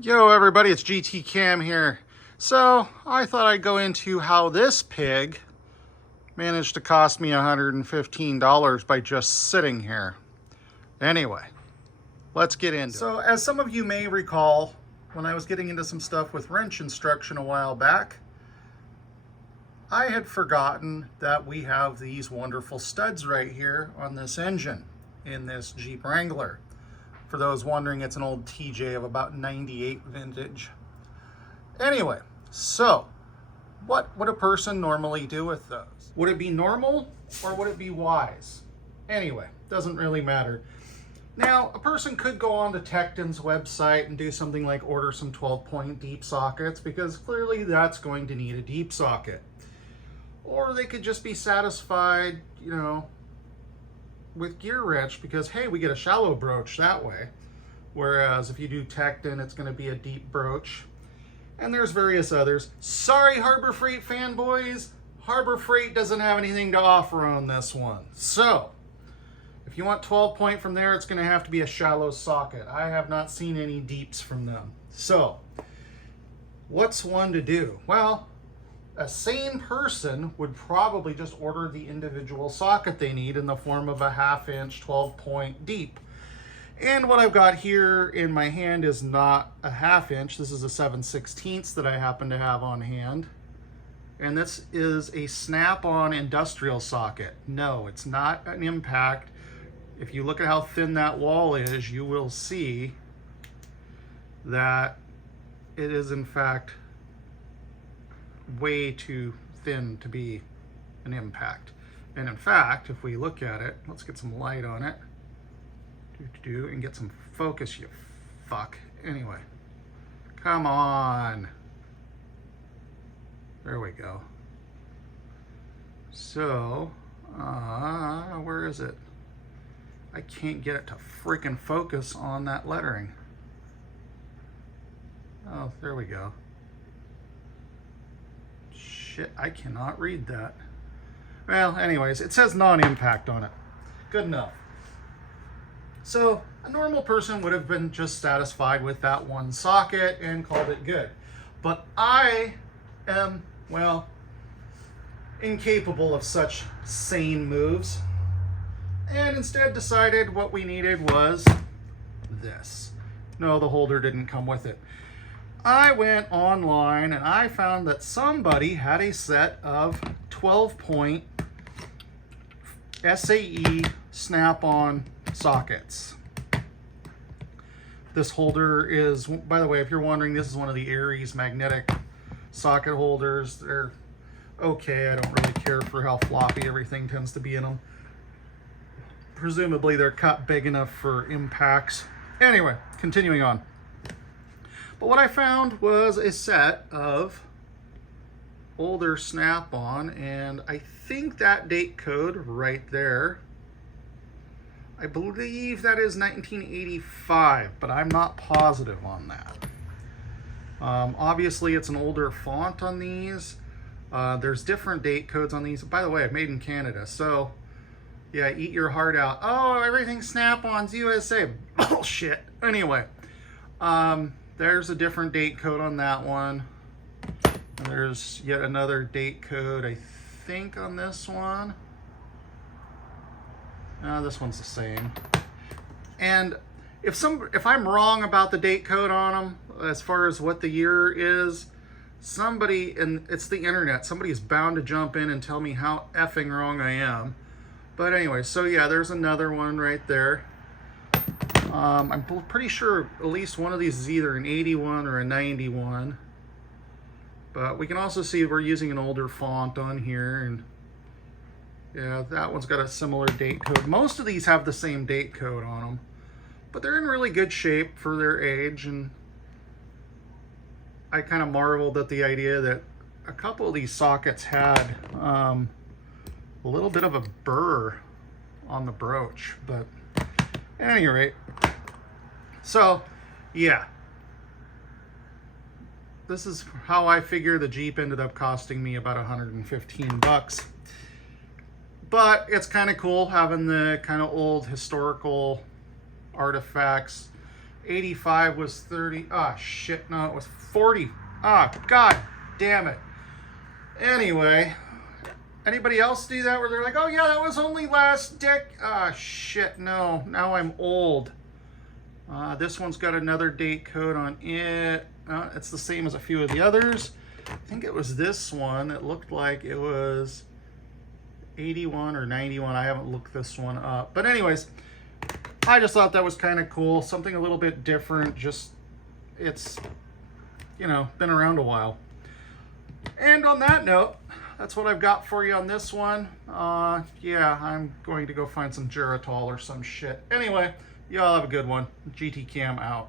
Yo everybody, it's GT Cam here. So I thought I'd go into how this pig managed to cost me $115 by just sitting here. Anyway, let's get into it. So as some of you may recall, when I was getting into some stuff with wrench instruction a while back, I had forgotten that we have these wonderful studs right here on this engine in this Jeep Wrangler. For those wondering, it's an old TJ of about 98 vintage. Anyway, so what would a person normally do with those? Would it be normal or would it be wise? Anyway, doesn't really matter. Now, a person could go on to Tecton's website and do something like order some 12-point deep sockets, because clearly that's going to need a deep socket. Or they could just be satisfied, you know, with gear wrench, because hey, we get a shallow broach that way, whereas if you do Tecton, it's going to be a deep broach. And there's various others. Sorry, Harbor Freight fanboys, Harbor Freight doesn't have anything to offer on this one. So if you want 12-point from there, it's going to have to be a shallow socket. I have not seen any deeps from them. So what's one to do? Well, a sane person would probably just order the individual socket they need in the form of a 1/2-inch 12-point deep. And what I've got here in my hand is not a 1/2-inch. This is a 7/16 that I happen to have on hand. And this is a SnapOn industrial socket. No, it's not an impact. If you look at how thin that wall is, you will see that it is in fact way too thin to be an impact. And in fact, if we look at it, let's get some light on it and get some focus, you fuck. Anyway, come on, there we go. So where is it? I can't get it to freaking focus on that lettering. Oh, there we go. Shit, I cannot read that. Well, anyways, it says non-impact on it. Good enough. So a normal person would have been just satisfied with that one socket and called it good. But I am, well, incapable of such sane moves, and instead decided what we needed was this. No, the holder didn't come with it. I went online and I found that somebody had a set of 12-point SAE SnapOn sockets. This holder is, by the way, if you're wondering, this is one of the Aries magnetic socket holders. They're okay. I don't really care for how floppy everything tends to be in them. Presumably they're cut big enough for impacts. Anyway, continuing on. But what I found was a set of older SnapOn, and I think that date code right there, I believe that is 1985, but I'm not positive on that. Obviously, it's an older font on these. There's different date codes on these. By the way, made in Canada, so yeah, eat your heart out. Oh, everything SnapOn's USA. Bullshit. Anyway, there's a different date code on that one. And there's yet another date code, I think, on this one. This one's the same. And if I'm wrong about the date code on them, as far as what the year is, somebody, and it's the internet, somebody is bound to jump in and tell me how effing wrong I am. But anyway, so yeah, there's another one right there. I'm pretty sure at least one of these is either an 81 or a 91. But we can also see we're using an older font on here, and yeah, that one's got a similar date code. Most of these have the same date code on them, but they're in really good shape for their age, and I kind of marveled at the idea that a couple of these sockets had a little bit of a burr on the broach, but at any rate, so yeah, this is how I figure the Jeep ended up costing me about 115 bucks. But it's kind of cool having the kind of old historical artifacts 85 was 30. Ah, shit, no, it was 40. Ah, god damn it. Anyway, anybody else do that where they're like, oh yeah, that was only last dick? Ah, shit, no, now I'm old. This one's got another date code on it. It's the same as a few of the others. I think it was this one. It looked like it was 81 or 91. I haven't looked this one up. But anyways, I just thought that was kind of cool. Something a little bit different. Just, it's, you know, been around a while. And on that note, that's what I've got for you on this one. Yeah, I'm going to go find some Geritol or some shit. Anyway, y'all have a good one. GT Cam out.